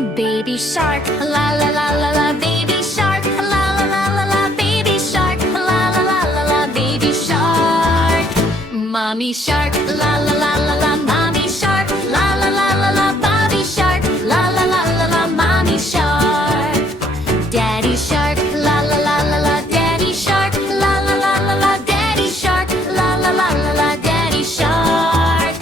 Baby shark, la la la la la. Baby shark, la la la la la. Baby shark, la la la la la. Baby shark. Mommy shark, la la la la la. Mommy shark, la la la la la. Bobby shark, la la la la la. Mommy shark. Daddy shark, la la la la la. Daddy shark, la la la la la. Daddy shark, la la la la la. Daddy shark.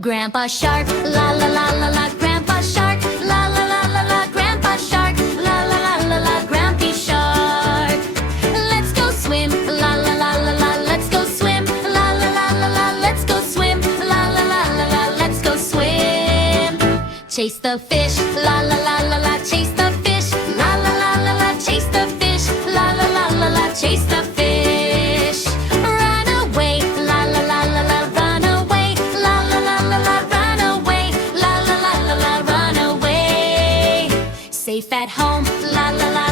Grandpa shark, la la la la la. Grandpa shark, la la la la la. Grandpa shark, la la la la la. Grampy shark. Let's go swim, la la la la la. Let's go swim, la la la la la. Let's go swim, la la la la la. Let's go swim. Chase the fish, la la la la la. Chase the fish, la la la la la. Chase the fish, la la la la la. Chase the fish. Run away, la la la la la. Run away, la la la la la. Run away, la la la la la. Run away. Safe at home, la la la